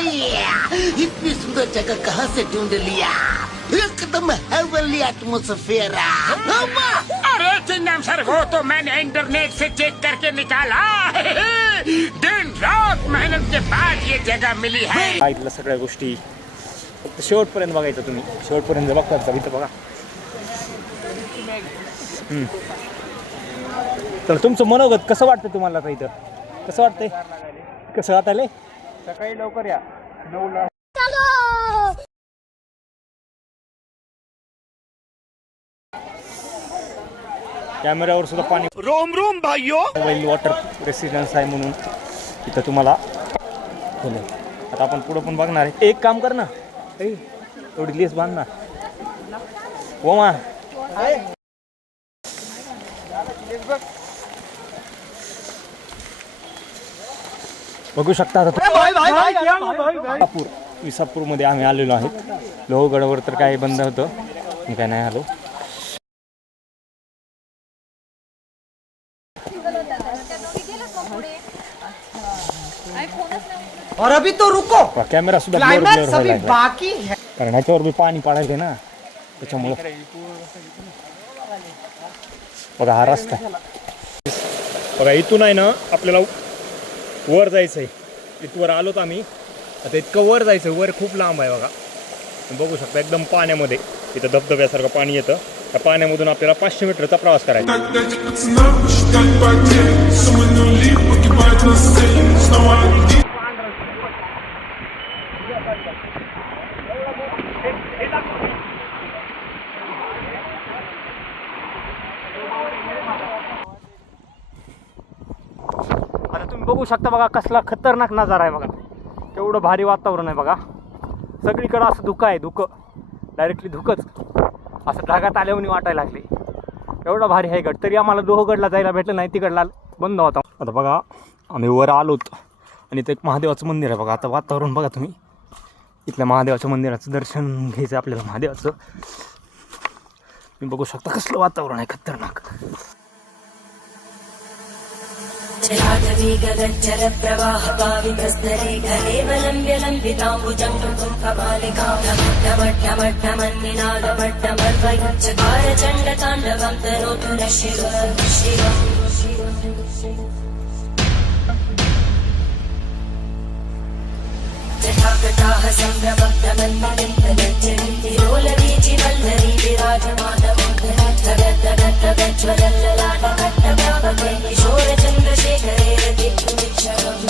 इतनी सुंदर जगह कहाँ से ढूंढ लिया? एकदम हेवनली एटमॉस्फेयर। अरे चिंगम सर, वो तो मैंने इंटरनेट से चेक करके निकाला। दिन रात मेहनत के बाद ये जगह मिली है। इथल्या सगळ्या गोष्टी फक्त शेवटपर्यंत बघायचं तुम्ही, शेवटपर्यंत बघता इथं बघा. तर तुमचं मनोगत कसं वाटतं तुम्हाला आता इथं? कसं वाटतंय? कसं वाटायलंय? सकाळी लवकर या 9ला. कॅमेऱ्यावर सुद्धा पाणी. रोम रोम भाईयो. मोबाईल वॉटर रेसिडेन्स आहे म्हणून इथं तुम्हाला. आता आपण पुढं पण बघणार आहे. एक काम कर ना, थोडी लेस बांध ना ओमा. बघू शकता विसापूरमध्ये आम्ही आलेलो आहेत. लोहगडावर तर काय बंद होतं, काय नाही आलो. और अभी तो रुको, कॅमेरा सुद्धा क्लाइमैक्स अभी बाकी है. कारण ह्याच्यावर बी पाणी पाडायचं ना, त्याच्यामुळं. बघा हा रस्ता बघा, इथून आहे ना आपल्याला वर जायचं आहे. इथवर आलोत आम्ही. आता इतकं वर जायचं, वर खूप लांब आहे बघा. बघू शकता एकदम पाण्यामध्ये इथं धबधब्यासारखं पाणी येतं. त्या पाण्यामधून आपल्याला 500 मीटरचा प्रवास करायचा. आता तुम्ही बघू शकता बघा, कसला खतरनाक नजारा आहे बघा. केवढं भारी वातावरण आहे बघा. सगळीकडं असं धुकं आहे, धुकं डायरेक्टली धुकंच असं ढगात आल्यावर वाटायला लागले. एवढा भारी आहे गड. तरी आम्हाला लोहगडला जायला भेटलं नाही, तिकडला बंद होता. आता बघा आम्ही वर आलोत आणि इथं एक महादेवाचं मंदिर आहे बघा. आता वातावरण बघा तुम्ही. इथल्या महादेवाच्या मंदिराचं दर्शन घ्यायचं आपल्याला. महादेवाचं तुम्ही बघू शकता कसलं वातावरण आहे खतरनाक. जलाधवी गगनचल प्रवाह पावितस्तरे कलेवलम्ब्य लम्बिताम्बुजं कपालिकां नमट्टमट्टमन्निनादमट्टमर्वयुच्चकार चण्डताण्डवं तनोतु नः शिवः. जटाकटाः सम्भ्रमब्धमन्निलिम्पलज्जरीतिरोलवीचि वल्लरी विराजमानमोदरज्ज्वलल्ललाटकट्टव्यापके किशोरचन्द्रशेखरे रतिक्षणम्.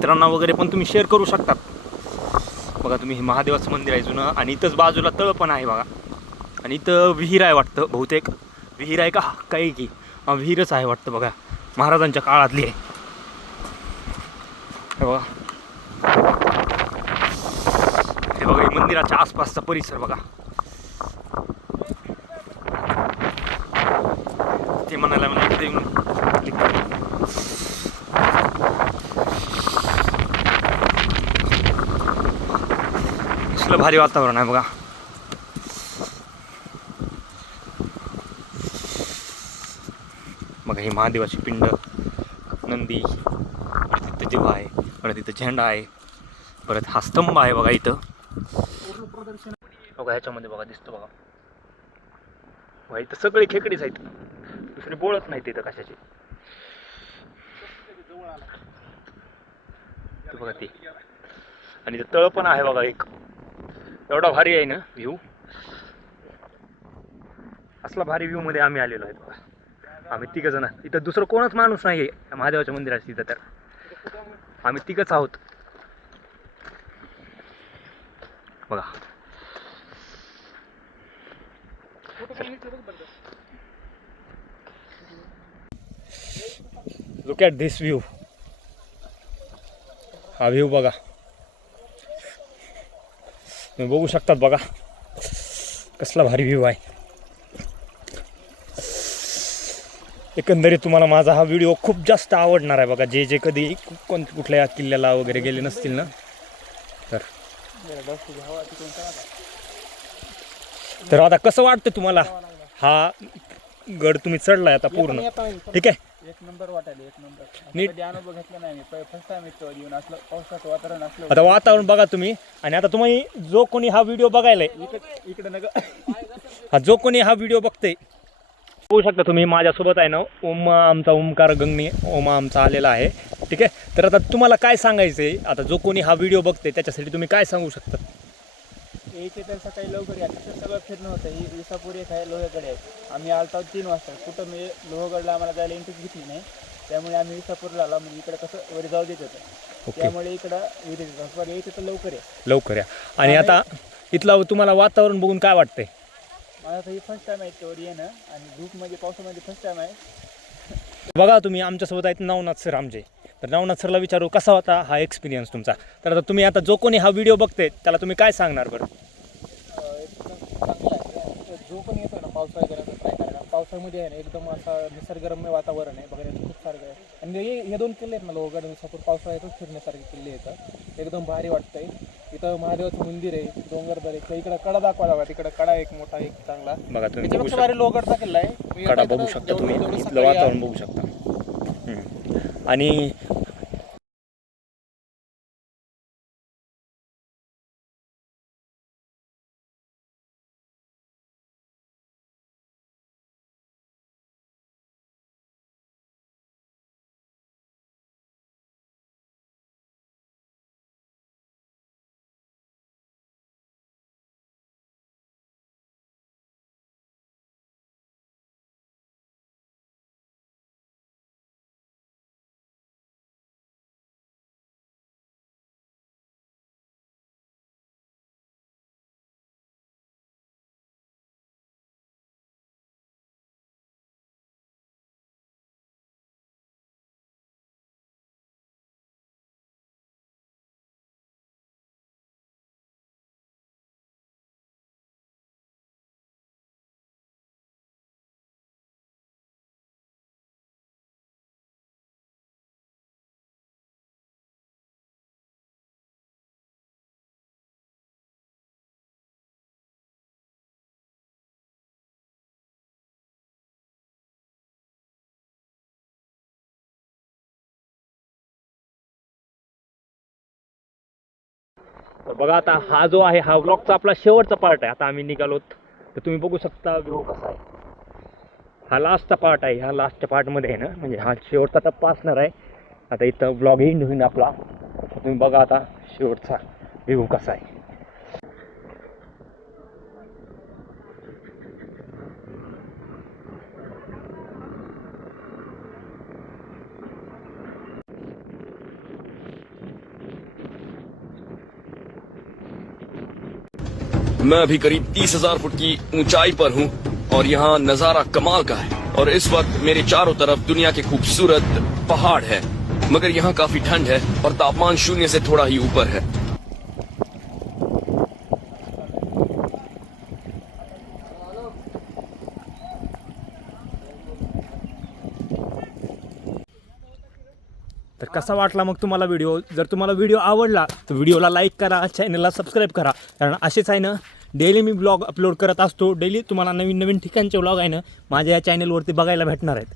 मित्रांना वगैरे पण तुम्ही शेअर करू शकतात. बघा तुम्ही, हे महादेवाचं मंदिर आहे जुनं आणि इथंच बाजूला तळ पण आहे बघा. आणि इथं विहीर आहे वाटतं, बहुतेक विहीर आहे का काही की विहीरच आहे वाटतं बघा, महाराजांच्या काळातली आहे. हे बघा, हे बघा मंदिराच्या आसपासचा परिसर बघा. ते म्हणायला म्हणजे कसलं भारी वातावरण आहे बघा. बघा ही महादेवाची पिंड, नंदी, परत तिथं जीवा आहे, परत तिथं झेंडा आहे, परत हा स्तंभ आहे बघा इथं. बघा ह्याच्यामध्ये बघा दिसतो बघा. बघा इथं सगळे खेकडीच आहेत, दुसरी बोळच नाही तिथं कशाची. बघा ती, आणि इथं तळ पण आहे बघा एक. एवढा भारी आहे ना व्ह्यू. असला भारी व्ह्यू मध्ये आम्ही आलेलो आहे बघा. आम्ही तिघ जण, इथं दुसरं कोणच माणूस नाही आहे महादेवाच्या मंदिरात तिथं, तर आम्ही तिघच आहोत बघा. Look at this view. हा व्ह्यू बघा, तुम्ही बघू शकतात बघा कसला भारी व्ह्यू आहे. एकंदरीत तुम्हाला माझा हा व्हिडिओ खूप जास्त आवडणार आहे बघा. जे जे कधी कुठल्या किल्ल्याला वगैरे गेले नसतील ना, तर आता कसं वाटतं तुम्हाला हा गड तुम्ही चढलाय आता पूर्ण? ठीक आहे, एक नंबर वाटायला, एक नंबर. नीट कधी अनुभव घेतला नाही मी, फर्स्ट टाइम येतो येऊन. असलं पावसाचं वातावरण असलं. आता वातावरण बघा तुम्ही. आणि आता तुम्ही जो कोणी हा व्हिडिओ बघायलाय, इकडे नग हा जो कोणी हा व्हिडिओ बघते, बघू शकता तुम्ही माझ्यासोबत आहे ना आमचा ओमकार गंगणे ओमा आमचा आलेला आहे. ठीक आहे, तर आता तुम्हाला काय सांगायचं आहे, आता जो कोणी हा व्हिडिओ बघते त्याच्यासाठी तुम्ही काय सांगू शकता? यायचे तर सकाळी लवकर या, तिथं सगळं फिरणं होतं. ही विसापूर एक आहे, लोहगड आहे. आम्ही आलतो 3 वाजता. कुठं मी लोहगडला आम्हाला जायला एंट्री घेतली नाही, त्यामुळे आम्ही विसापूरला आला. म्हणजे इकडं कसं वर जाऊ देत होतं, त्यामुळे इकडं यायचं तर लवकर या. आणि आता इथलं तुम्हाला वातावरण बघून काय वाटतंय? मला तर ही फर्स्ट टाइम आहे तेवढी येणं, आणि धूप म्हणजे पावसामध्ये फर्स्ट टाइम आहे. बघा तुम्ही आमच्यासोबत आहेत नवनाथ सर आमचे. तर नवनाथ सरला विचारू कसा होता हा एक्सपिरियन्स तुमचा. तर आता तुम्ही आता जो कोणी हा व्हिडिओ बघते त्याला तुम्ही काय सांगणार बरं? चांगला आहे. जो पण येतो ना पावसाळ्यात करायचा ट्राय करायला. पावसाळ्यामध्ये आहे ना एकदम असा निसर्गरम्य वातावरण आहे, बघण्याचं खूप सारखं आहे. आणि हे 2 किल्ले आहेत ना, लोहगड आणि विसापूर, पावसाळ्यातच फिरण्यासारखे किल्ले येतात. एकदम भारी वाटतंय. इथं महादेवाचं मंदिर आहे, डोंगरदर आहे. इकडं कडा दाखवायला हवा, तिकडं कडा एक मोठा एक चांगला. बघा तुम्ही बघू त्याच्यापेक्षा भारी लोहगडचा किल्ला आहे. कडा बघू शकता तुम्ही, इथलं वातावरण बघू शकता. आणि तर बघा आता हा जो आहे हा व्लॉगचा आपला शेवटचा पार्ट आहे. आता आम्ही निघालोत, तर तुम्ही बघू शकता व्ह्यू कसा आहे. हा लास्टचा पार्ट आहे. ह्या लास्टच्या पार्टमध्ये आहे ना, म्हणजे हा शेवटचा टप्पा असणार आहे. आता इथं व्लॉग एंड होईल आपला. तुम्ही बघा आता शेवटचा व्ह्यू कसा आहे. मैं अभी करीब 30,000 फुट की ऊंचाई पर हूँ और यहाँ नजारा कमाल का है। और इस वक्त मेरे चारों तरफ दुनिया के खूबसूरत पहाड़ है, मगर यहाँ काफी ठंड है और तापमान 0 से थोड़ा ही ऊपर है। तर कसा वाटला मग तुम्हाला व्हिडिओ? जर तुम्हाला व्हिडिओ आवडला तर व्हिडिओला लाईक करा, चॅनलला सबस्क्राईब करा. कारण असेच आहे ना डेली मी ब्लॉग अपलोड करत असतो. डेली तुम्हाला नवीन नवीन ठिकाणचे ब्लॉग आहे ना माझ्या या चॅनलवरती बघायला भेटणार आहेत.